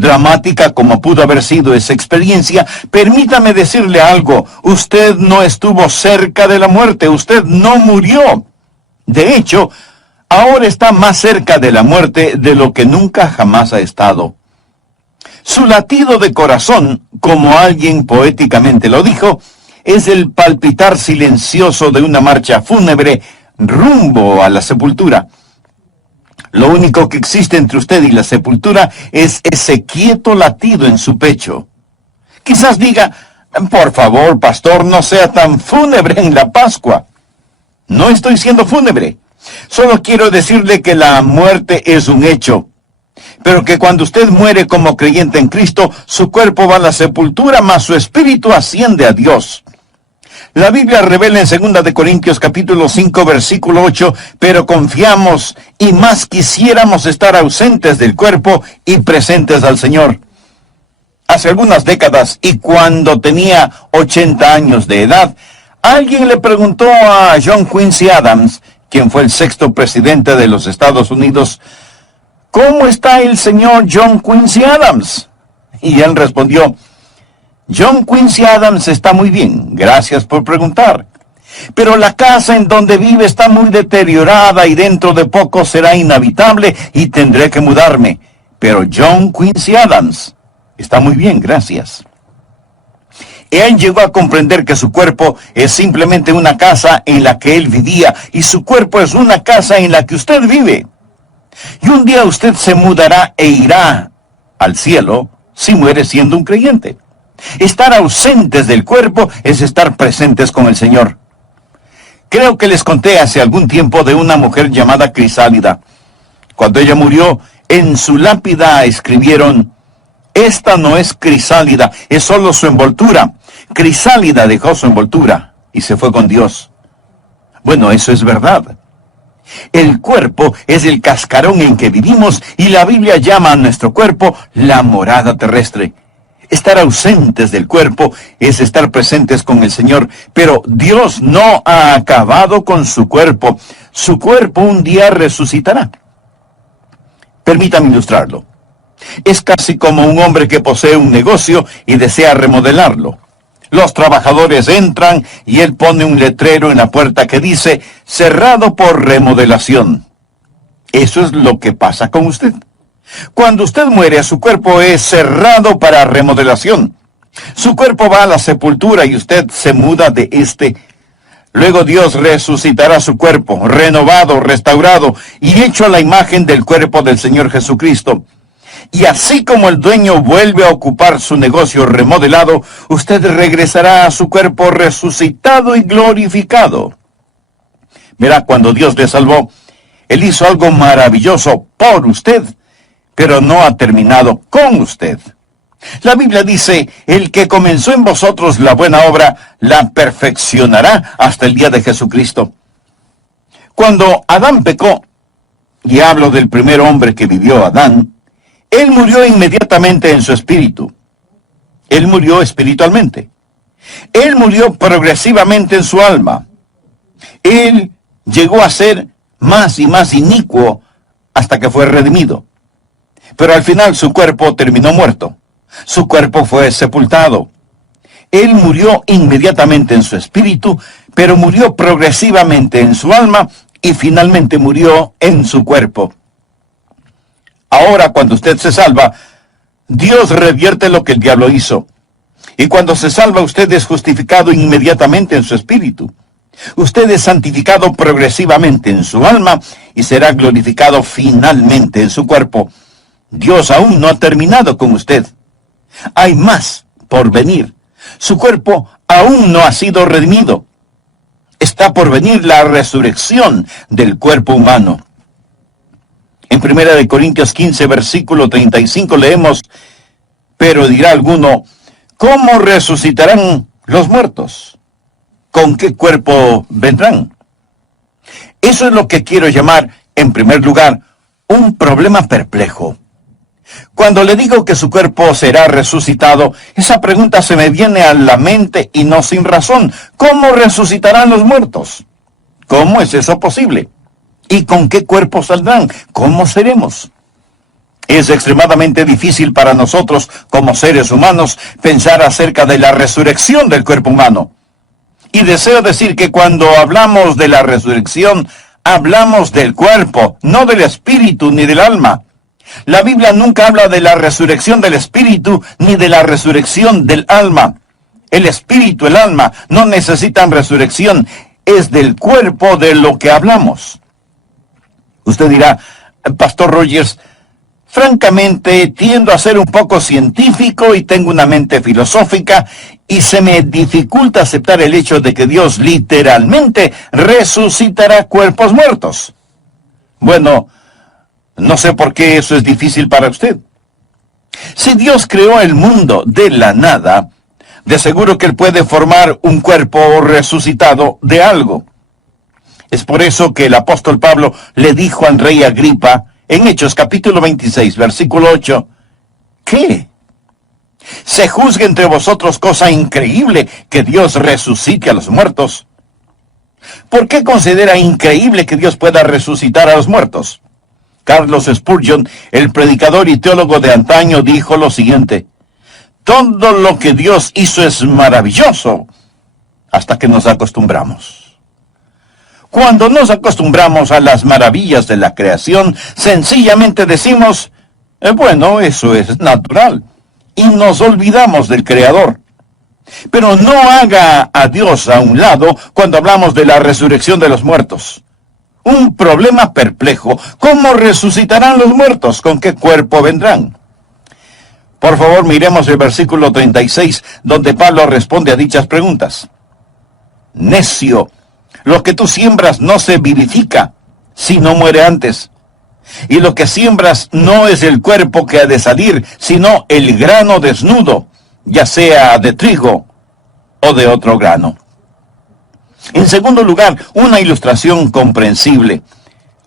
Dramática como pudo haber sido esa experiencia, permítame decirle algo: usted no estuvo cerca de la muerte, usted no murió. De hecho, ahora está más cerca de la muerte de lo que nunca jamás ha estado. Su latido de corazón, como alguien poéticamente lo dijo, es el palpitar silencioso de una marcha fúnebre rumbo a la sepultura. Lo único que existe entre usted y la sepultura es ese quieto latido en su pecho. Quizás diga: por favor, pastor, no sea tan fúnebre en la Pascua. No estoy siendo fúnebre. Solo quiero decirle que la muerte es un hecho, pero que cuando usted muere como creyente en Cristo, su cuerpo va a la sepultura, mas su espíritu asciende a Dios. La Biblia revela en 2 de Corintios capítulo 5, versículo 8, pero confiamos y más quisiéramos estar ausentes del cuerpo y presentes al Señor. Hace algunas décadas, y cuando tenía 80 años de edad, alguien le preguntó a John Quincy Adams, quien fue el 6º presidente de los Estados Unidos: ¿cómo está el señor John Quincy Adams? Y él respondió: John Quincy Adams está muy bien, gracias por preguntar. Pero la casa en donde vive está muy deteriorada y dentro de poco será inhabitable y tendré que mudarme. Pero John Quincy Adams está muy bien, gracias. Él llegó a comprender que su cuerpo es simplemente una casa en la que él vivía, y su cuerpo es una casa en la que usted vive. Y un día usted se mudará e irá al cielo si muere siendo un creyente. Estar ausentes del cuerpo es estar presentes con el Señor. Creo que les conté hace algún tiempo de una mujer llamada Crisálida. Cuando ella murió, en su lápida escribieron: esta no es Crisálida, es solo su envoltura. Crisálida dejó su envoltura y se fue con Dios. Bueno, eso es verdad. El cuerpo es el cascarón en que vivimos, y la Biblia llama a nuestro cuerpo la morada terrestre. Estar ausentes del cuerpo es estar presentes con el Señor, pero Dios no ha acabado con su cuerpo. Su cuerpo un día resucitará. Permítame ilustrarlo. Es casi como un hombre que posee un negocio y desea remodelarlo. Los trabajadores entran y él pone un letrero en la puerta que dice: cerrado por remodelación. Eso es lo que pasa con usted. Cuando usted muere, su cuerpo es cerrado para remodelación. Su cuerpo va a la sepultura y usted se muda de este. Luego Dios resucitará su cuerpo, renovado, restaurado y hecho a la imagen del cuerpo del Señor Jesucristo. Y así como el dueño vuelve a ocupar su negocio remodelado, usted regresará a su cuerpo resucitado y glorificado. Verá, cuando Dios le salvó, Él hizo algo maravilloso por usted, pero no ha terminado con usted. La Biblia dice: el que comenzó en vosotros la buena obra, la perfeccionará hasta el día de Jesucristo. Cuando Adán pecó, y hablo del primer hombre que vivió, Adán, él murió inmediatamente en su espíritu. Él murió espiritualmente. Él murió progresivamente en su alma. Él llegó a ser más y más inicuo hasta que fue redimido. Pero al final su cuerpo terminó muerto. Su cuerpo fue sepultado. Él murió inmediatamente en su espíritu, pero murió progresivamente en su alma y finalmente murió en su cuerpo. Ahora, cuando usted se salva, Dios revierte lo que el diablo hizo. Y cuando se salva, usted es justificado inmediatamente en su espíritu. Usted es santificado progresivamente en su alma y será glorificado finalmente en su cuerpo. Dios aún no ha terminado con usted. Hay más por venir. Su cuerpo aún no ha sido redimido. Está por venir la resurrección del cuerpo humano. En 1 Corintios 15, versículo 35 leemos: pero dirá alguno: ¿cómo resucitarán los muertos? ¿Con qué cuerpo vendrán? Eso es lo que quiero llamar, en primer lugar, un problema perplejo. Cuando le digo que su cuerpo será resucitado, esa pregunta se me viene a la mente y no sin razón. ¿Cómo resucitarán los muertos? ¿Cómo es eso posible? ¿Y con qué cuerpo saldrán? ¿Cómo seremos? Es extremadamente difícil para nosotros, como seres humanos, pensar acerca de la resurrección del cuerpo humano. Y deseo decir que cuando hablamos de la resurrección, hablamos del cuerpo, no del espíritu ni del alma. La Biblia nunca habla de la resurrección del espíritu ni de la resurrección del alma. El espíritu, el alma, no necesitan resurrección. Es del cuerpo de lo que hablamos. Usted dirá, Pastor Rogers, francamente tiendo a ser un poco científico y tengo una mente filosófica y se me dificulta aceptar el hecho de que Dios literalmente resucitará cuerpos muertos. Bueno, no sé por qué eso es difícil para usted. Si Dios creó el mundo de la nada, de seguro que Él puede formar un cuerpo resucitado de algo. Es por eso que el apóstol Pablo le dijo al rey Agripa, en Hechos capítulo 26, versículo 8, ¿qué? ¿Se juzga entre vosotros cosa increíble que Dios resucite a los muertos? ¿Por qué considera increíble que Dios pueda resucitar a los muertos? Carlos Spurgeon, el predicador y teólogo de antaño, dijo lo siguiente: todo lo que Dios hizo es maravilloso hasta que nos acostumbramos. Cuando nos acostumbramos a las maravillas de la creación, sencillamente decimos, bueno, eso es natural, y nos olvidamos del Creador. Pero no haga a Dios a un lado cuando hablamos de la resurrección de los muertos. Un problema perplejo. ¿Cómo resucitarán los muertos? ¿Con qué cuerpo vendrán? Por favor, miremos el versículo 36, donde Pablo responde a dichas preguntas. Necio, lo que tú siembras no se vivifica, si no muere antes. Y lo que siembras no es el cuerpo que ha de salir, sino el grano desnudo, ya sea de trigo o de otro grano. En segundo lugar, una ilustración comprensible.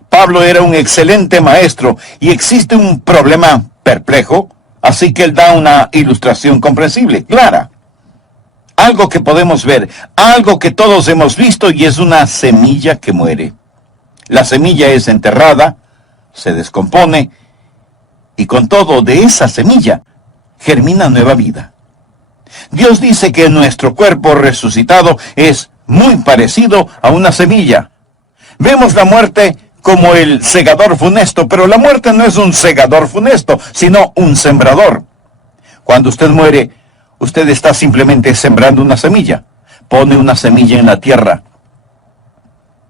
Pablo era un excelente maestro y existe un problema perplejo, así que él da una ilustración comprensible, clara. Algo que podemos ver, algo que todos hemos visto, y es una semilla que muere. La semilla es enterrada, se descompone, y con todo de esa semilla germina nueva vida. Dios dice que nuestro cuerpo resucitado es muy parecido a una semilla. Vemos la muerte como el segador funesto, pero la muerte no es un segador funesto, sino un sembrador. Cuando usted muere, usted está simplemente sembrando una semilla. Pone una semilla en la tierra.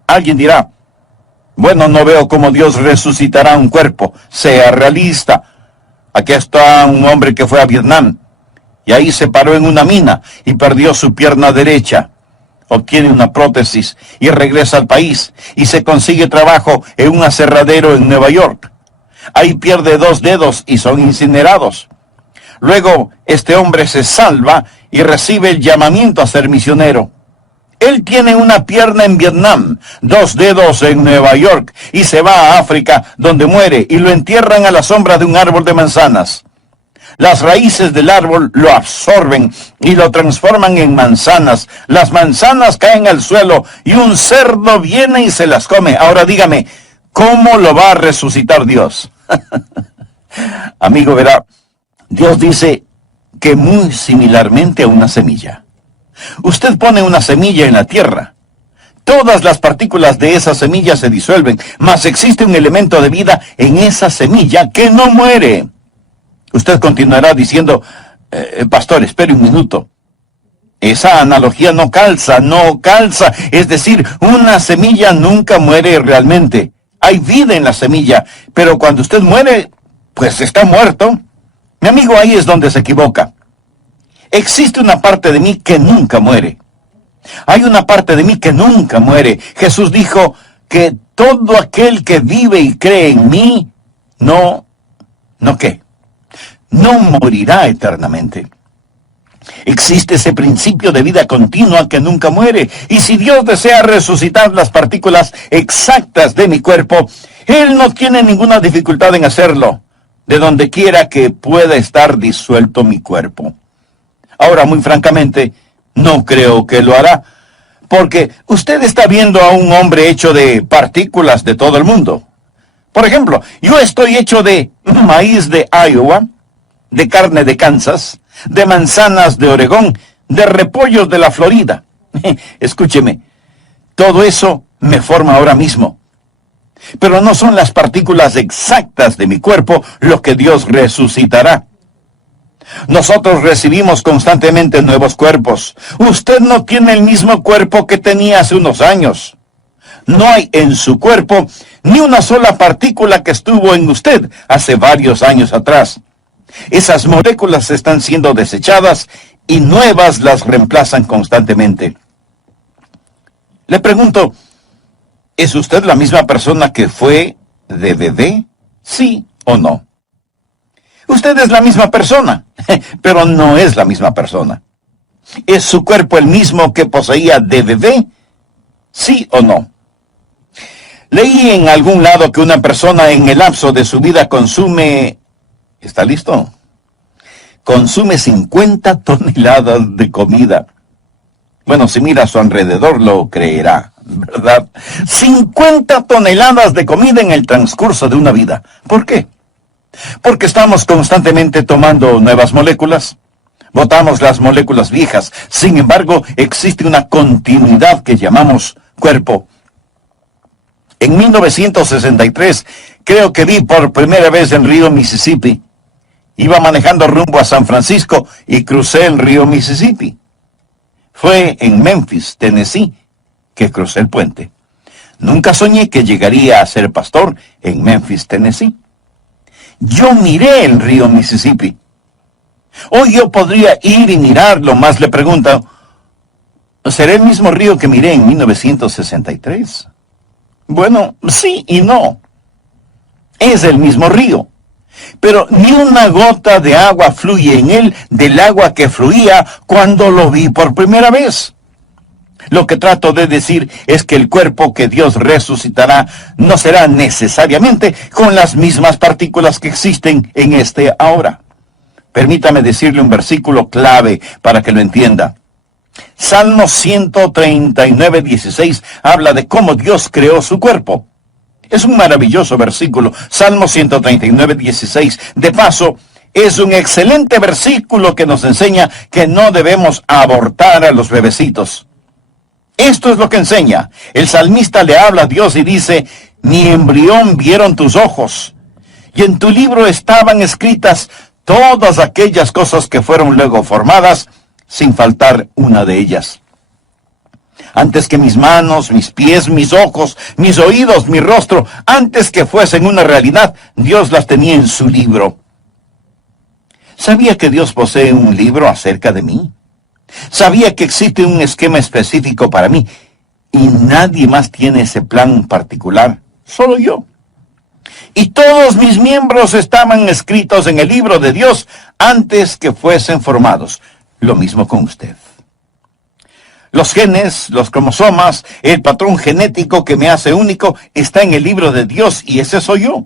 Alguien dirá, bueno, no veo cómo Dios resucitará un cuerpo. Sea realista. Aquí está un hombre que fue a Vietnam, y ahí se paró en una mina y perdió su pierna derecha. Obtiene una prótesis y regresa al país y se consigue trabajo en un aserradero en Nueva York. Ahí pierde 2 dedos y son incinerados. Luego, este hombre se salva y recibe el llamamiento a ser misionero. Él tiene una pierna en Vietnam, 2 dedos en Nueva York, y se va a África, donde muere, y lo entierran a la sombra de un árbol de manzanas. Las raíces del árbol lo absorben y lo transforman en manzanas. Las manzanas caen al suelo y un cerdo viene y se las come. Ahora dígame, ¿cómo lo va a resucitar Dios? Amigo, verá, Dios dice que muy similarmente a una semilla. Usted pone una semilla en la tierra. Todas las partículas de esa semilla se disuelven, mas existe un elemento de vida en esa semilla que no muere. Usted continuará diciendo, pastor, espere un minuto. Esa analogía no calza. Es decir, una semilla nunca muere realmente. Hay vida en la semilla, pero cuando usted muere, pues está muerto. Mi amigo, ahí es donde se equivoca. Existe una parte de mí que nunca muere. Hay una parte de mí que nunca muere. Jesús dijo que todo aquel que vive y cree en mí, no morirá eternamente. Existe ese principio de vida continua que nunca muere. Y si Dios desea resucitar las partículas exactas de mi cuerpo, Él no tiene ninguna dificultad en hacerlo, de donde quiera que pueda estar disuelto mi cuerpo. Ahora, muy francamente, no creo que lo hará, porque usted está viendo a un hombre hecho de partículas de todo el mundo. Por ejemplo, yo estoy hecho de maíz de Iowa, de carne de Kansas, de manzanas de Oregón, de repollos de la Florida. Escúcheme, todo eso me forma ahora mismo. Pero no son las partículas exactas de mi cuerpo lo que Dios resucitará. Nosotros recibimos constantemente nuevos cuerpos. Usted no tiene el mismo cuerpo que tenía hace unos años. No hay en su cuerpo ni una sola partícula que estuvo en usted hace varios años atrás. Esas moléculas están siendo desechadas y nuevas las reemplazan constantemente. Le pregunto, ¿es usted la misma persona que fue de bebé? ¿Sí o no? Usted es la misma persona, pero no es la misma persona. ¿Es su cuerpo el mismo que poseía de bebé? ¿Sí o no? Leí en algún lado que una persona en el lapso de su vida consume... ¿Está listo? Consume 50 toneladas de comida. Bueno, si mira a su alrededor lo creerá, ¿verdad? 50 toneladas de comida en el transcurso de una vida. ¿Por qué? Porque estamos constantemente tomando nuevas moléculas. Botamos las moléculas viejas. Sin embargo, existe una continuidad que llamamos cuerpo. En 1963, creo que vi por primera vez el río Mississippi. Iba manejando rumbo a San Francisco y crucé el río Mississippi. Fue en Memphis, Tennessee, que crucé el puente. Nunca soñé que llegaría a ser pastor en Memphis, Tennessee. Yo miré el río Mississippi. Hoy yo podría ir y mirarlo, más le pregunto, ¿será el mismo río que miré en 1963? Bueno, sí y no. Es el mismo río. Pero ni una gota de agua fluye en él del agua que fluía cuando lo vi por primera vez. Lo que trato de decir es que el cuerpo que Dios resucitará no será necesariamente con las mismas partículas que existen en este ahora. Permítame decirle un versículo clave para que lo entienda. Salmo 139:16 habla de cómo Dios creó su cuerpo. Es un maravilloso versículo, Salmo 139:16. De paso, es un excelente versículo que nos enseña que no debemos abortar a los bebecitos. Esto es lo que enseña. El salmista le habla a Dios y dice, mi embrión vieron tus ojos, y en tu libro estaban escritas todas aquellas cosas que fueron luego formadas, sin faltar una de ellas. Antes que mis manos, mis pies, mis ojos, mis oídos, mi rostro, antes que fuesen una realidad, Dios las tenía en su libro. ¿Sabía que Dios posee un libro acerca de mí? ¿Sabía que existe un esquema específico para mí? Y nadie más tiene ese plan particular, solo yo. Y todos mis miembros estaban escritos en el libro de Dios antes que fuesen formados. Lo mismo con usted. Los genes, los cromosomas, el patrón genético que me hace único está en el libro de Dios y ese soy yo.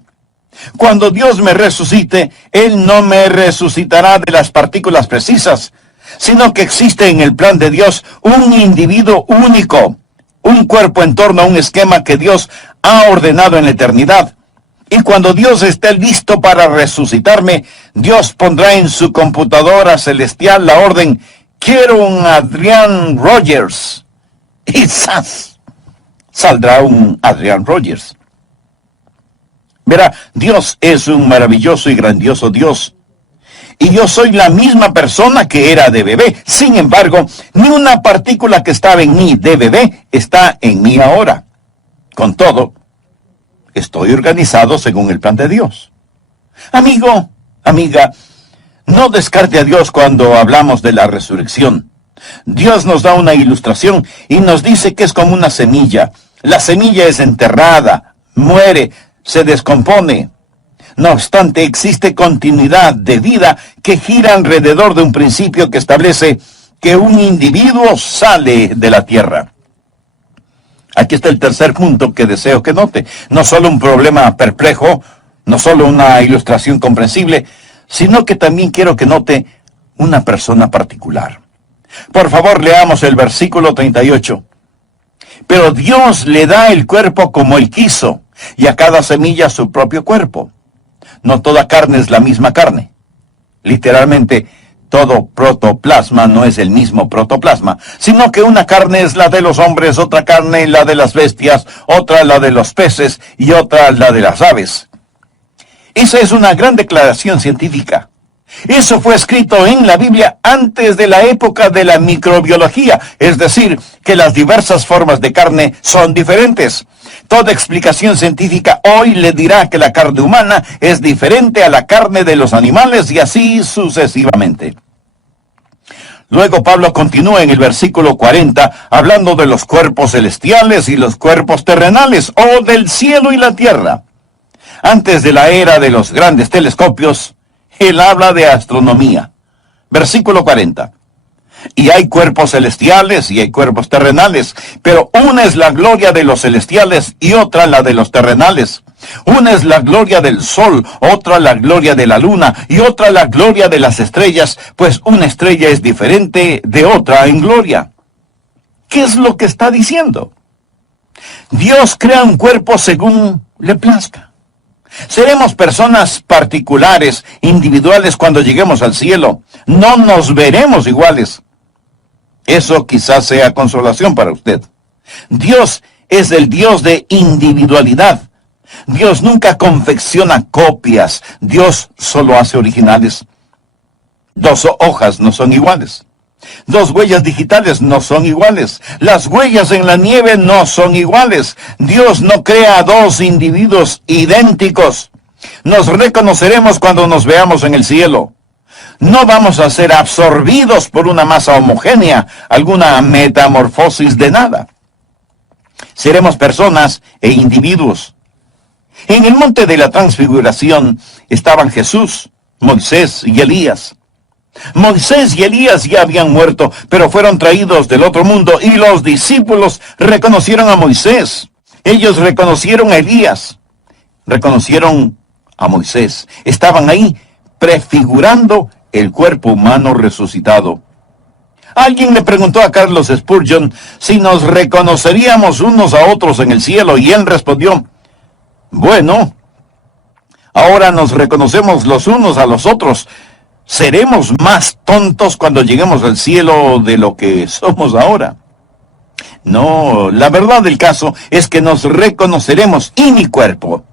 Cuando Dios me resucite, Él no me resucitará de las partículas precisas, sino que existe en el plan de Dios un individuo único, un cuerpo en torno a un esquema que Dios ha ordenado en la eternidad. Y cuando Dios esté listo para resucitarme, Dios pondrá en su computadora celestial la orden, quiero un Adrian Rogers. Y ¡zas! Saldrá un Adrian Rogers. Verá, Dios es un maravilloso y grandioso Dios. Y yo soy la misma persona que era de bebé. Sin embargo, ni una partícula que estaba en mí de bebé está en mí ahora. Con todo, estoy organizado según el plan de Dios. Amigo, amiga, no descarte a Dios cuando hablamos de la resurrección. Dios nos da una ilustración y nos dice que es como una semilla. La semilla es enterrada, muere, se descompone. No obstante, existe continuidad de vida que gira alrededor de un principio que establece que un individuo sale de la tierra. Aquí está el tercer punto que deseo que note. No solo un problema perplejo, no solo una ilustración comprensible, sino que también quiero que note una persona particular. Por favor, leamos el versículo 38. Pero Dios le da el cuerpo como Él quiso. y a cada semilla su propio cuerpo. No toda carne es la misma carne. Literalmente, todo protoplasma no es el mismo protoplasma, sino que una carne es la de los hombres, otra carne la de las bestias, otra la de los peces y otra la de las aves. Esa es una gran declaración científica. Eso fue escrito en la Biblia antes de la época de la microbiología, es decir, que las diversas formas de carne son diferentes. Toda explicación científica hoy le dirá que la carne humana es diferente a la carne de los animales y así sucesivamente. Luego Pablo continúa en el versículo 40 hablando de los cuerpos celestiales y los cuerpos terrenales, o del cielo y la tierra. Antes de la era de los grandes telescopios, él habla de astronomía. Versículo 40. Y hay cuerpos celestiales y hay cuerpos terrenales, pero una es la gloria de los celestiales y otra la de los terrenales. Una es la gloria del sol, otra la gloria de la luna y otra la gloria de las estrellas, pues una estrella es diferente de otra en gloria. ¿Qué es lo que está diciendo? Dios crea un cuerpo según le plazca. Seremos personas particulares, individuales cuando lleguemos al cielo. No nos veremos iguales. Eso quizás sea consolación para usted. Dios es el Dios de individualidad. Dios nunca confecciona copias. Dios solo hace originales. 2 hojas no son iguales. 2 huellas digitales no son iguales. Las huellas en la nieve no son iguales. Dios no crea 2 individuos idénticos. Nos reconoceremos cuando nos veamos en el cielo. No vamos a ser absorbidos por una masa homogénea, alguna metamorfosis de nada. Seremos personas e individuos. En el monte de la transfiguración estaban Jesús, Moisés y Elías. Moisés y Elías ya habían muerto, pero fueron traídos del otro mundo y los discípulos reconocieron a Moisés. Ellos reconocieron a Elías, reconocieron a Moisés. Estaban ahí prefigurando el cuerpo humano resucitado. Alguien le preguntó a Carlos Spurgeon si nos reconoceríamos unos a otros en el cielo y él respondió, bueno, ahora nos reconocemos los unos a los otros. ¿Seremos más tontos cuando lleguemos al cielo de lo que somos ahora? No, la verdad del caso es que nos reconoceremos y mi cuerpo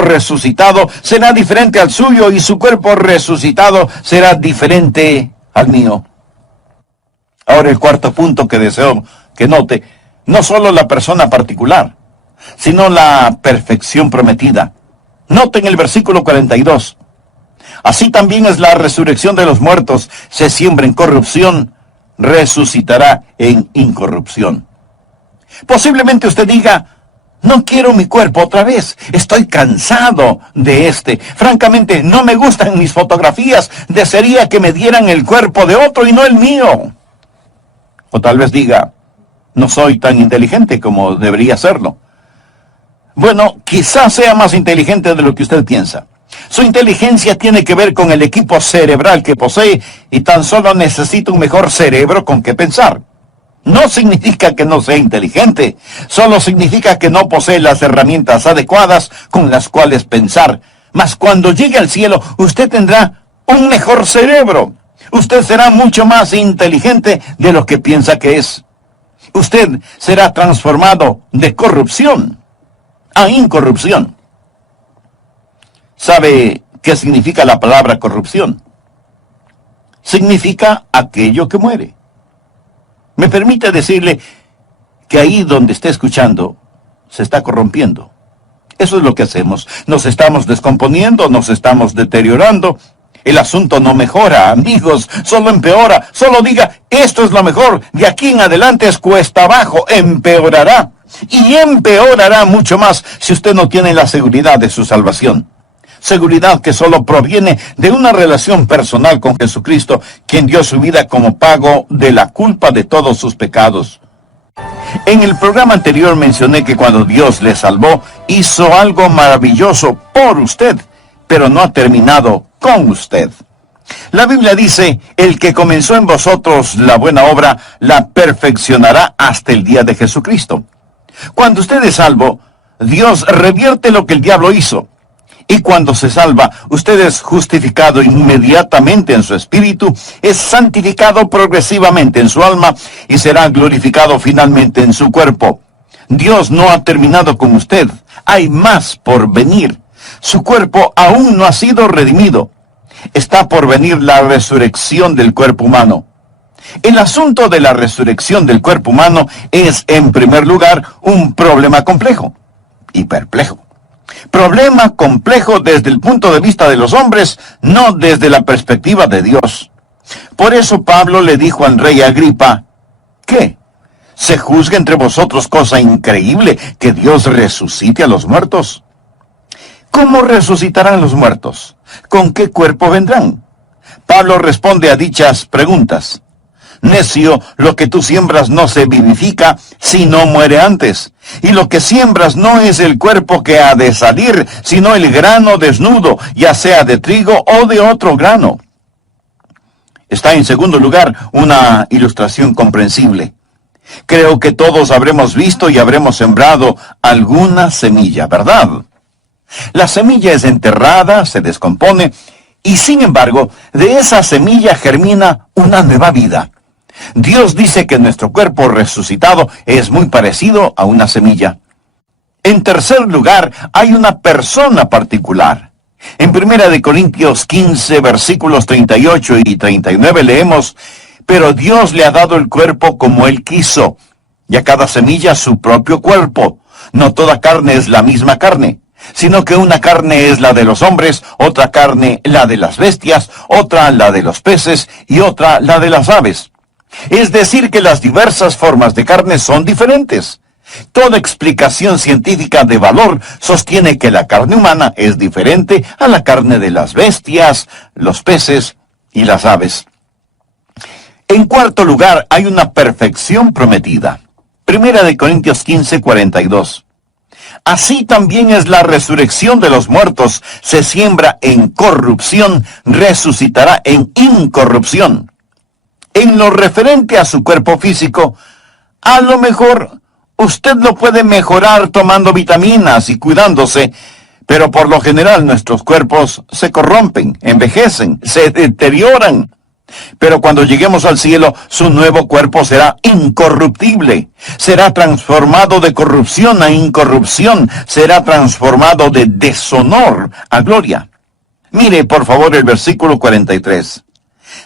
resucitado será diferente al suyo y su cuerpo resucitado será diferente al mío. Ahora el cuarto punto que deseo que note, no solo la persona particular, sino la perfección prometida. Noten el versículo 42. Así también es la resurrección de los muertos. Se siembra en corrupción, resucitará en incorrupción. Posiblemente usted diga, no quiero mi cuerpo otra vez. Estoy cansado de este. Francamente, no me gustan mis fotografías. Desearía que me dieran el cuerpo de otro y no el mío. O tal vez diga, no soy tan inteligente como debería serlo. Bueno, quizás sea más inteligente de lo que usted piensa. Su inteligencia tiene que ver con el equipo cerebral que posee y tan solo necesita un mejor cerebro con que pensar. No significa que no sea inteligente, solo significa que no posee las herramientas adecuadas con las cuales pensar. Mas cuando llegue al cielo, usted tendrá un mejor cerebro. Usted será mucho más inteligente de lo que piensa que es. Usted será transformado de corrupción a incorrupción. ¿Sabe qué significa la palabra corrupción? Significa aquello que muere. Me permite decirle que ahí donde esté escuchando, se está corrompiendo. Eso es lo que hacemos. Nos estamos descomponiendo, nos estamos deteriorando. El asunto no mejora, amigos, solo empeora. Solo diga, esto es lo mejor, de aquí en adelante es cuesta abajo, empeorará. Y empeorará mucho más si usted no tiene la seguridad de su salvación. Seguridad que solo proviene de una relación personal con Jesucristo, quien dio su vida como pago de la culpa de todos sus pecados. En el programa anterior mencioné que cuando Dios le salvó, hizo algo maravilloso por usted, pero no ha terminado con usted. La Biblia dice, el que comenzó en vosotros la buena obra, la perfeccionará hasta el día de Jesucristo. Cuando usted es salvo, Dios revierte lo que el diablo hizo. Y cuando se salva, usted es justificado inmediatamente en su espíritu, es santificado progresivamente en su alma y será glorificado finalmente en su cuerpo. Dios no ha terminado con usted. Hay más por venir. Su cuerpo aún no ha sido redimido. Está por venir la resurrección del cuerpo humano. El asunto de la resurrección del cuerpo humano es, en primer lugar, un problema complejo y perplejo. Problema complejo desde el punto de vista de los hombres, no desde la perspectiva de Dios. Por eso Pablo le dijo al rey Agripa, ¿qué? ¿Se juzga entre vosotros cosa increíble que Dios resucite a los muertos? ¿Cómo resucitarán los muertos? ¿Con qué cuerpo vendrán? Pablo responde a dichas preguntas. Necio, lo que tú siembras no se vivifica si no muere antes. Y lo que siembras no es el cuerpo que ha de salir, sino el grano desnudo, ya sea de trigo o de otro grano. Está en segundo lugar una ilustración comprensible. Creo que todos habremos visto y habremos sembrado alguna semilla, ¿verdad? La semilla es enterrada, se descompone, y sin embargo, de esa semilla germina una nueva vida. Dios dice que nuestro cuerpo resucitado es muy parecido a una semilla. En tercer lugar, hay una persona particular. En 1 Corintios 15, versículos 38 y 39 leemos, pero Dios le ha dado el cuerpo como Él quiso, y a cada semilla su propio cuerpo. No toda carne es la misma carne, sino que una carne es la de los hombres, otra carne la de las bestias, otra la de los peces y otra la de las aves. Es decir, que las diversas formas de carne son diferentes. Toda explicación científica de valor sostiene que la carne humana es diferente a la carne de las bestias, los peces y las aves. En cuarto lugar, hay una perfección prometida. 1 Corintios 15, 42. Así también es la resurrección de los muertos. Se siembra en corrupción, resucitará en incorrupción. En lo referente a su cuerpo físico, a lo mejor usted lo puede mejorar tomando vitaminas y cuidándose, pero por lo general nuestros cuerpos se corrompen, envejecen, se deterioran. Pero cuando lleguemos al cielo, su nuevo cuerpo será incorruptible. Será transformado de corrupción a incorrupción. Será transformado de deshonor a gloria. Mire, por favor, el versículo 43.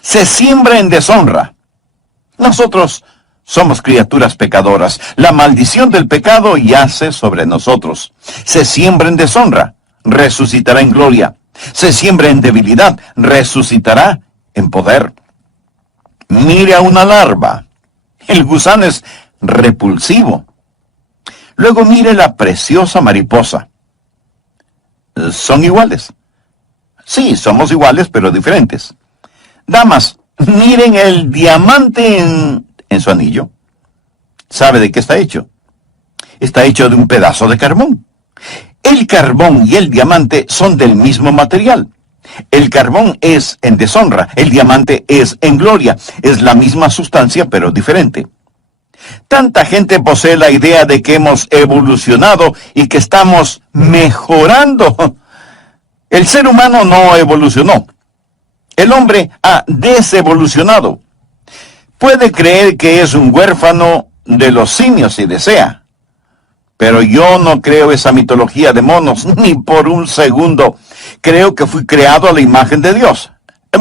Se siembra en deshonra. Nosotros somos criaturas pecadoras. La maldición del pecado yace sobre nosotros. Se siembra en deshonra, resucitará en gloria. Se siembra en debilidad, resucitará en poder. Mire a una larva. El gusano es repulsivo. Luego mire la preciosa mariposa. Son iguales. Sí, somos iguales, pero diferentes. Damas, miren el diamante en su anillo. ¿Sabe de qué está hecho? Está hecho de un pedazo de carbón. El carbón y el diamante son del mismo material. El carbón es en deshonra, el diamante es en gloria. Es la misma sustancia, pero diferente. Tanta gente posee la idea de que hemos evolucionado y que estamos mejorando. El ser humano no evolucionó. El hombre ha desevolucionado. Puede creer que es un huérfano de los simios si desea. Pero yo no creo esa mitología de monos, ni por un segundo. Creo que fui creado a la imagen de Dios.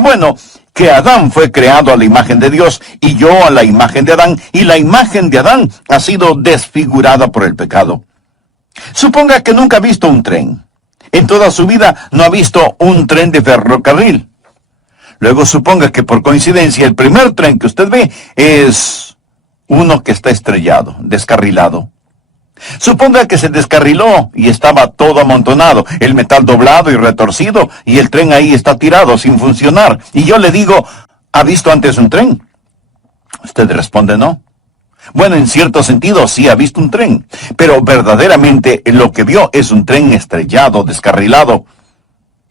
Bueno, que Adán fue creado a la imagen de Dios y yo a la imagen de Adán, y la imagen de Adán ha sido desfigurada por el pecado. Suponga que nunca ha visto un tren. En toda su vida no ha visto un tren de ferrocarril. Luego suponga que por coincidencia el primer tren que usted ve es uno que está estrellado, descarrilado. Suponga que se descarriló y estaba todo amontonado, el metal doblado y retorcido, y el tren ahí está tirado sin funcionar. Y yo le digo, ¿ha visto antes un tren? Usted responde no. Bueno, en cierto sentido sí ha visto un tren, pero verdaderamente lo que vio es un tren estrellado, descarrilado.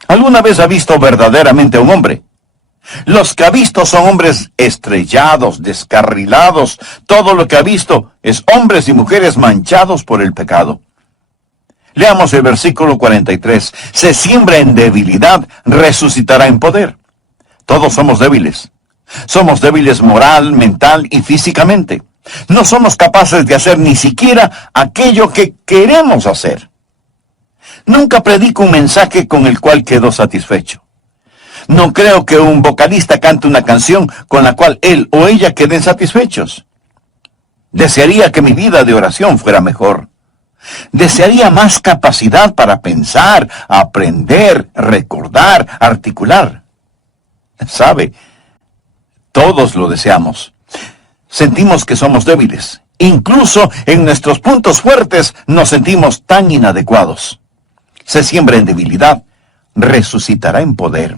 ¿Alguna vez ha visto verdaderamente a un hombre? Los que ha visto son hombres estrellados, descarrilados. Todo lo que ha visto es hombres y mujeres manchados por el pecado. Leamos el versículo 43. Se siembra en debilidad, resucitará en poder. Todos somos débiles. Somos débiles moral, mental y físicamente. No somos capaces de hacer ni siquiera aquello que queremos hacer. Nunca predico un mensaje con el cual quedo satisfecho. No creo que un vocalista cante una canción con la cual él o ella queden satisfechos. Desearía que mi vida de oración fuera mejor. Desearía más capacidad para pensar, aprender, recordar, articular. ¿Sabe? Todos lo deseamos. Sentimos que somos débiles. Incluso en nuestros puntos fuertes nos sentimos tan inadecuados. Se siembra en debilidad, resucitará en poder.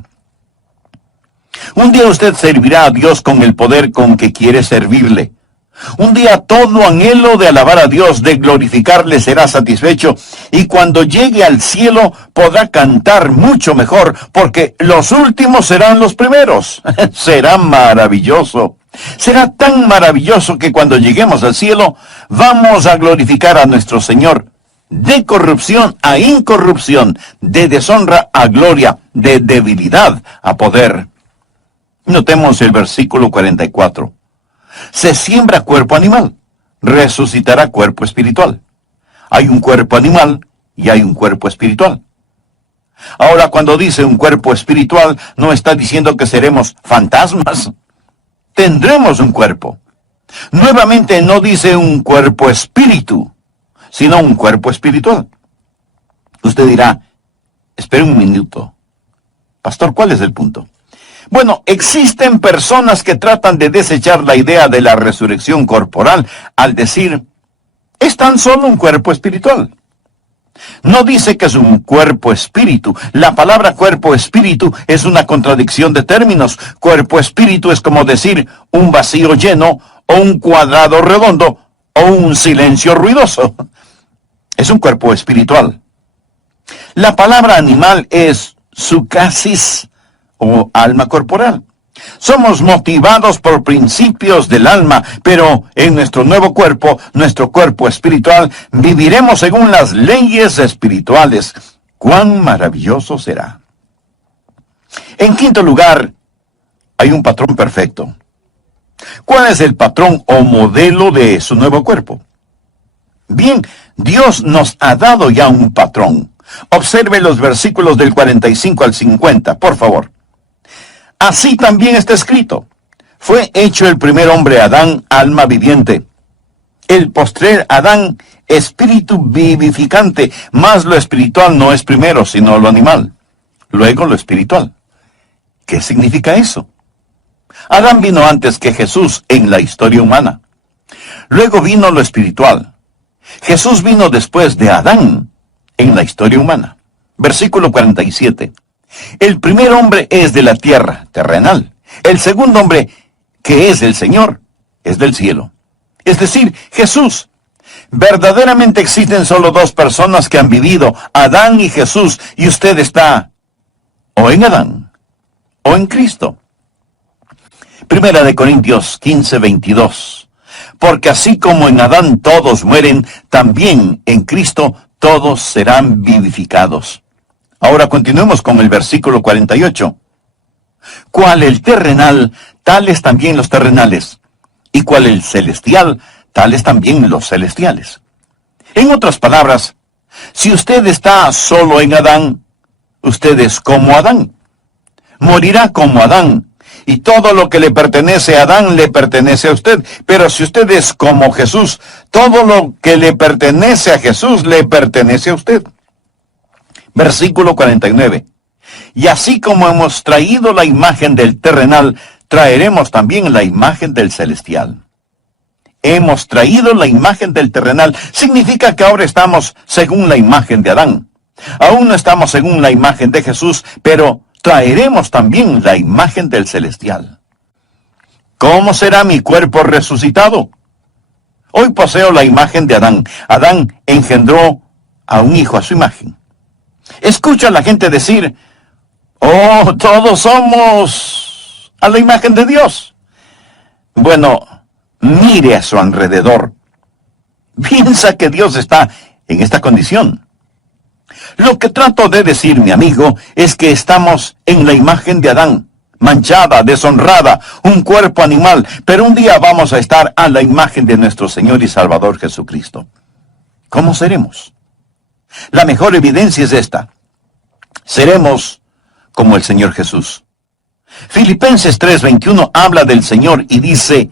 Un día usted servirá a Dios con el poder con que quiere servirle. Un día todo anhelo de alabar a Dios, de glorificarle, será satisfecho, y cuando llegue al cielo podrá cantar mucho mejor, porque los últimos serán los primeros. Será maravilloso. Será tan maravilloso que cuando lleguemos al cielo vamos a glorificar a nuestro Señor, de corrupción a incorrupción, de deshonra a gloria, de debilidad a poder. Notemos el versículo 44. Se siembra cuerpo animal, resucitará cuerpo espiritual. Hay un cuerpo animal y hay un cuerpo espiritual. Ahora, cuando dice un cuerpo espiritual, no está diciendo que seremos fantasmas. Tendremos un cuerpo. Nuevamente no dice un cuerpo espíritu, sino un cuerpo espiritual. Usted dirá, espere un minuto. Pastor, ¿cuál es el punto? Bueno, existen personas que tratan de desechar la idea de la resurrección corporal al decir, es tan solo un cuerpo espiritual. No dice que es un cuerpo espíritu. La palabra cuerpo espíritu es una contradicción de términos. Cuerpo espíritu es como decir un vacío lleno o un cuadrado redondo o un silencio ruidoso. Es un cuerpo espiritual. La palabra animal es sucasis, o alma corporal. Somos motivados por principios del alma, pero en nuestro nuevo cuerpo, nuestro cuerpo espiritual, viviremos según las leyes espirituales. ¡Cuán maravilloso será! En quinto lugar, hay un patrón perfecto. ¿Cuál es el patrón o modelo de su nuevo cuerpo? Bien, Dios nos ha dado ya un patrón. Observe los versículos del 45 al 50, por favor. Así también está escrito. Fue hecho el primer hombre Adán, alma viviente. El postrer Adán, espíritu vivificante. Mas lo espiritual no es primero, sino lo animal. Luego lo espiritual. ¿Qué significa eso? Adán vino antes que Jesús en la historia humana. Luego vino lo espiritual. Jesús vino después de Adán en la historia humana. Versículo 47. El primer hombre es de la tierra, terrenal. El segundo hombre, que es el Señor, es del cielo. Es decir, Jesús. Verdaderamente existen solo dos personas que han vivido, Adán y Jesús, y usted está o en Adán o en Cristo. Primera de Corintios 15:22. Porque así como en Adán todos mueren, también en Cristo todos serán vivificados. Ahora continuemos con el versículo 48. Cual el terrenal, tales también los terrenales. Y cual el celestial, tales también los celestiales. En otras palabras, si usted está solo en Adán, usted es como Adán. Morirá como Adán. Y todo lo que le pertenece a Adán le pertenece a usted. Pero si usted es como Jesús, todo lo que le pertenece a Jesús le pertenece a usted. Versículo 49. Y así como hemos traído la imagen del terrenal, traeremos también la imagen del celestial. Hemos traído la imagen del terrenal. Significa que ahora estamos según la imagen de Adán. Aún no estamos según la imagen de Jesús, pero traeremos también la imagen del celestial. ¿Cómo será mi cuerpo resucitado? Hoy poseo la imagen de Adán. Adán engendró a un hijo a su imagen. Escucha a la gente decir, oh, todos somos a la imagen de Dios. Bueno, mire a su alrededor. Piensa que Dios está en esta condición. Lo que trato de decir, mi amigo, es que estamos en la imagen de Adán, manchada, deshonrada, un cuerpo animal, pero un día vamos a estar a la imagen de nuestro Señor y Salvador Jesucristo. ¿Cómo seremos? La mejor evidencia es esta. Seremos como el Señor Jesús. Filipenses 3:21 habla del Señor y dice,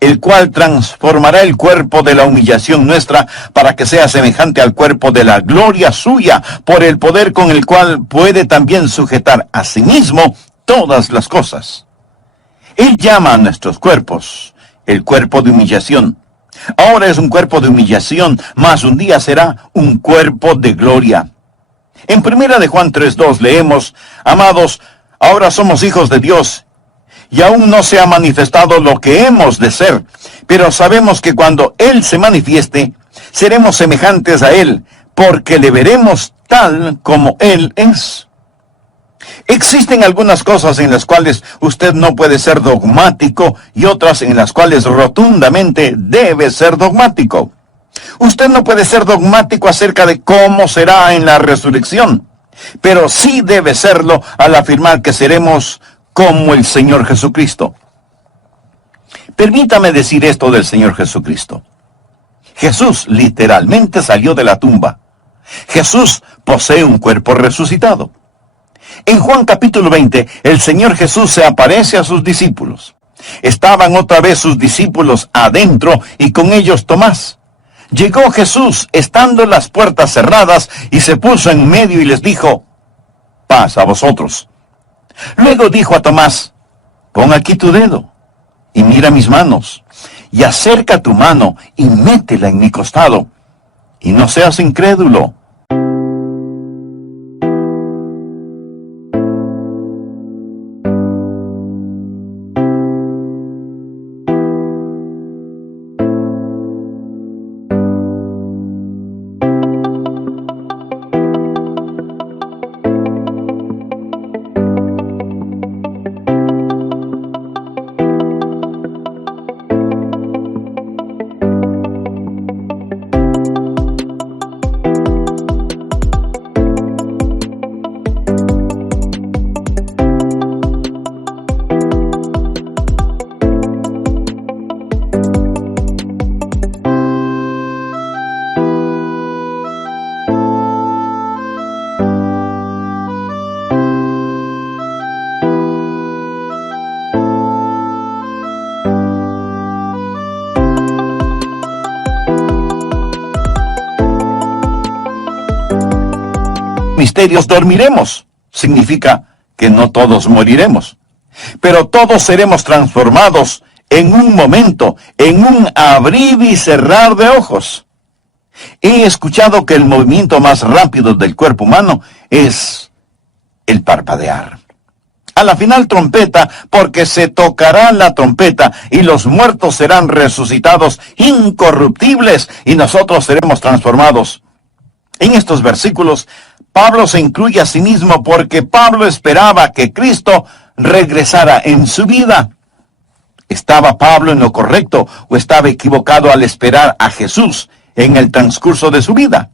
el cual transformará el cuerpo de la humillación nuestra para que sea semejante al cuerpo de la gloria suya, por el poder con el cual puede también sujetar a sí mismo todas las cosas. Él llama a nuestros cuerpos el cuerpo de humillación. Ahora es un cuerpo de humillación, mas un día será un cuerpo de gloria. En 1 de Juan 3:2 leemos, amados, ahora somos hijos de Dios, y aún no se ha manifestado lo que hemos de ser, pero sabemos que cuando Él se manifieste, seremos semejantes a Él, porque le veremos tal como Él es. Existen algunas cosas en las cuales usted no puede ser dogmático y otras en las cuales rotundamente debe ser dogmático. Usted no puede ser dogmático acerca de cómo será en la resurrección, pero sí debe serlo al afirmar que seremos como el Señor Jesucristo. Permítame decir esto del Señor Jesucristo. Jesús literalmente salió de la tumba. Jesús posee un cuerpo resucitado. En Juan capítulo 20, el Señor Jesús se aparece a sus discípulos. Estaban otra vez sus discípulos adentro y con ellos Tomás. Llegó Jesús estando las puertas cerradas y se puso en medio y les dijo, paz a vosotros. Luego dijo a Tomás, pon aquí tu dedo y mira mis manos, y acerca tu mano y métela en mi costado, y no seas incrédulo. Misterios dormiremos. Significa que no todos moriremos, pero todos seremos transformados en un momento, en un abrir y cerrar de ojos. He escuchado que el movimiento más rápido del cuerpo humano es el parpadear. A la final trompeta, porque se tocará la trompeta y los muertos serán resucitados incorruptibles y nosotros seremos transformados. En estos versículos, Pablo se incluye a sí mismo porque Pablo esperaba que Cristo regresara en su vida. ¿Estaba Pablo en lo correcto o estaba equivocado al esperar a Jesús en el transcurso de su vida?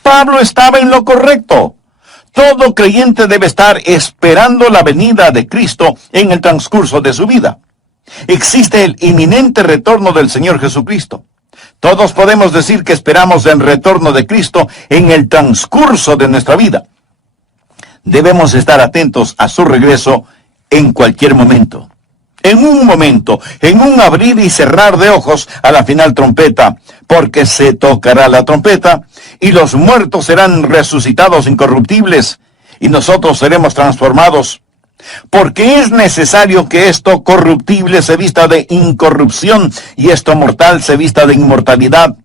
Pablo estaba en lo correcto. Todo creyente debe estar esperando la venida de Cristo en el transcurso de su vida. Existe el inminente retorno del Señor Jesucristo. Todos podemos decir que esperamos el retorno de Cristo en el transcurso de nuestra vida. Debemos estar atentos a su regreso en cualquier momento. En un momento, en un abrir y cerrar de ojos a la final trompeta, porque se tocará la trompeta y los muertos serán resucitados incorruptibles y nosotros seremos transformados. Porque es necesario que esto corruptible se vista de incorrupción y esto mortal se vista de inmortalidad.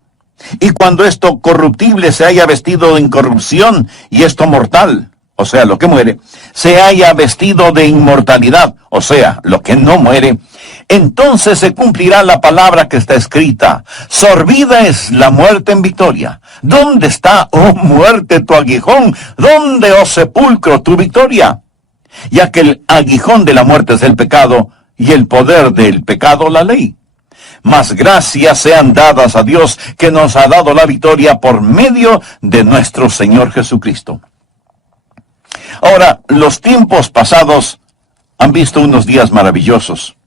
Y cuando esto corruptible se haya vestido de incorrupción y esto mortal, o sea, lo que muere, se haya vestido de inmortalidad, o sea, lo que no muere, entonces se cumplirá la palabra que está escrita. Sorbida es la muerte en victoria. ¿Dónde está, oh muerte, tu aguijón? ¿Dónde, oh sepulcro, tu victoria? Ya que el aguijón de la muerte es el pecado, y el poder del pecado la ley. mas gracias sean dadas a Dios que nos ha dado la victoria por medio de nuestro Señor Jesucristo. Ahora, los tiempos pasados han visto unos días maravillosos.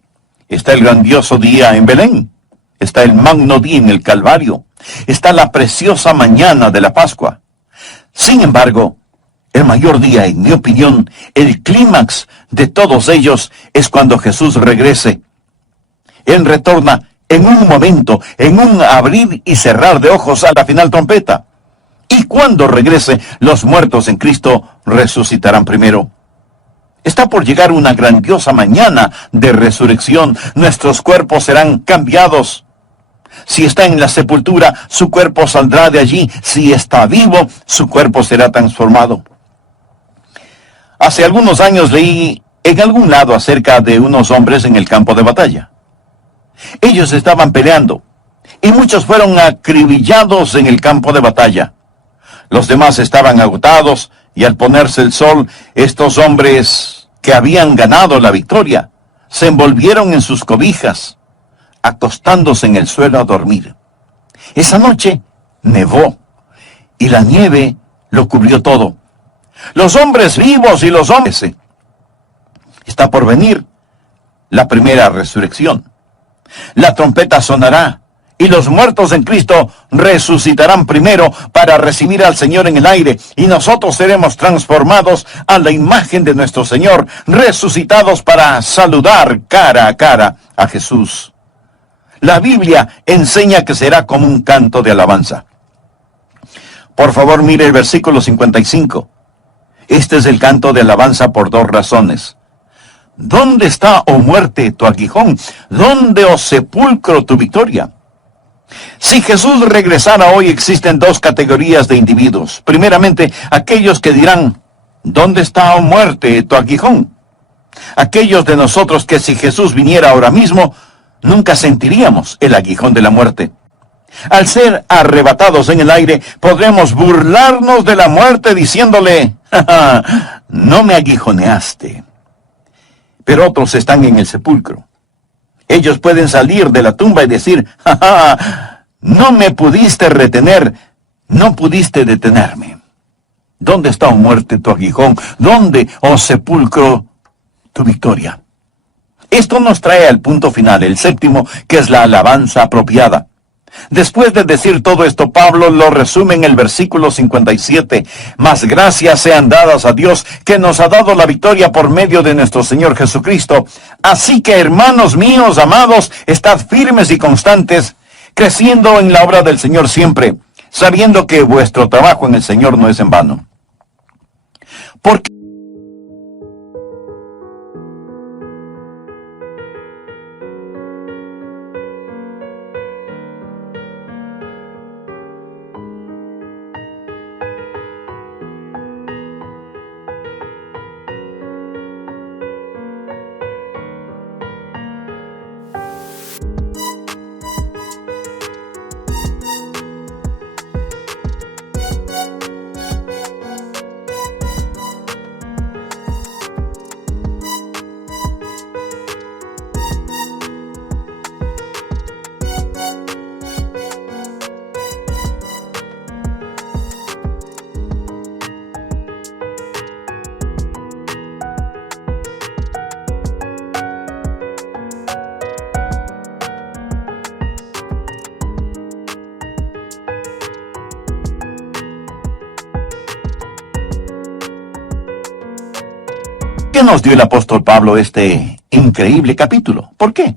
Está el grandioso día en Belén. Está el magno día en el Calvario. Está la preciosa mañana de la Pascua. Sin embargo, el mayor día, en mi opinión, el clímax de todos ellos es cuando Jesús regrese. Él retorna en un momento, en un abrir y cerrar de ojos a la final trompeta. Y cuando regrese, los muertos en Cristo resucitarán primero. Está por llegar una grandiosa mañana de resurrección. Nuestros cuerpos serán cambiados. Si está en la sepultura, su cuerpo saldrá de allí. Si está vivo, su cuerpo será transformado. Hace algunos años leí en algún lado acerca de unos hombres en el campo de batalla. Ellos estaban peleando, y muchos fueron acribillados en el campo de batalla. Los demás estaban agotados, y al ponerse el sol, estos hombres que habían ganado la victoria, se envolvieron en sus cobijas, acostándose en el suelo a dormir. Esa noche nevó, y la nieve lo cubrió todo. Los hombres vivos y los hombres... Está por venir la primera resurrección. La trompeta sonará, y los muertos en Cristo resucitarán primero para recibir al Señor en el aire, y nosotros seremos transformados a la imagen de nuestro Señor, resucitados para saludar cara a cara a Jesús. La Biblia enseña que será como un canto de alabanza. Por favor, mire el versículo 55. Este es el canto de alabanza por dos razones. ¿Dónde está, oh muerte, tu aguijón? ¿Dónde, oh sepulcro, tu victoria? Si Jesús regresara hoy, existen dos categorías de individuos. Primeramente, aquellos que dirán, ¿dónde está, oh muerte, tu aguijón? Aquellos de nosotros que si Jesús viniera ahora mismo, nunca sentiríamos el aguijón de la muerte. Al ser arrebatados en el aire, podremos burlarnos de la muerte diciéndole, ¡ja, ja! No me aguijoneaste. Pero otros están en el sepulcro. Ellos pueden salir de la tumba y decir, ¡ja, ja! No me pudiste retener, no pudiste detenerme. ¿Dónde está, oh muerte, tu aguijón? ¿Dónde, oh sepulcro, tu victoria? Esto nos trae al punto final, el séptimo, que es la alabanza apropiada. Después de decir todo esto, Pablo lo resume en el versículo 57. Mas gracias sean dadas a Dios, que nos ha dado la victoria por medio de nuestro Señor Jesucristo. Así que, hermanos míos, amados, estad firmes y constantes, creciendo en la obra del Señor siempre, sabiendo que vuestro trabajo en el Señor no es en vano. Porque ¿qué nos dio el apóstol Pablo este increíble capítulo? ¿Por qué?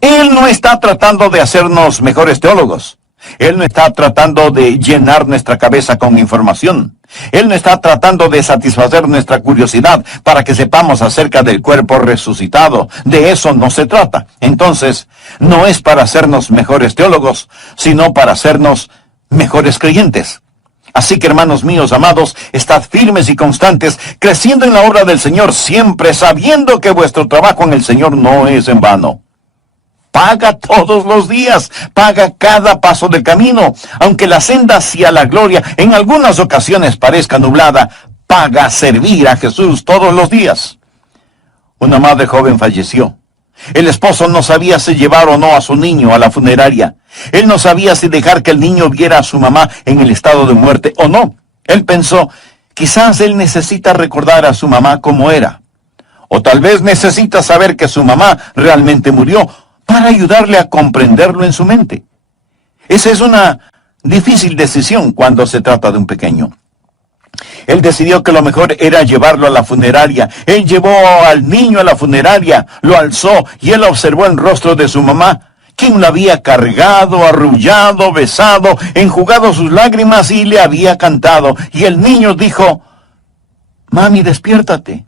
Él no está tratando de hacernos mejores teólogos. Él no está tratando de llenar nuestra cabeza con información. Él no está tratando de satisfacer nuestra curiosidad para que sepamos acerca del cuerpo resucitado. De eso no se trata. Entonces, no es para hacernos mejores teólogos, sino para hacernos mejores creyentes. Así que, hermanos míos amados, estad firmes y constantes, creciendo en la obra del Señor siempre, sabiendo que vuestro trabajo en el Señor no es en vano. Paga todos los días, paga cada paso del camino. Aunque la senda hacia la gloria en algunas ocasiones parezca nublada, paga servir a Jesús todos los días. Una madre joven falleció. El esposo no sabía si llevar o no a su niño a la funeraria. Él no sabía si dejar que el niño viera a su mamá en el estado de muerte o no. Él pensó, quizás él necesita recordar a su mamá como era. O tal vez necesita saber que su mamá realmente murió para ayudarle a comprenderlo en su mente. Esa es una difícil decisión cuando se trata de un pequeño. Él decidió que lo mejor era llevarlo a la funeraria. Él llevó al niño a la funeraria, lo alzó y él observó el rostro de su mamá, quien lo había cargado, arrullado, besado, enjugado sus lágrimas y le había cantado. Y el niño dijo, «Mami, despiértate.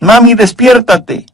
Mami, despiértate.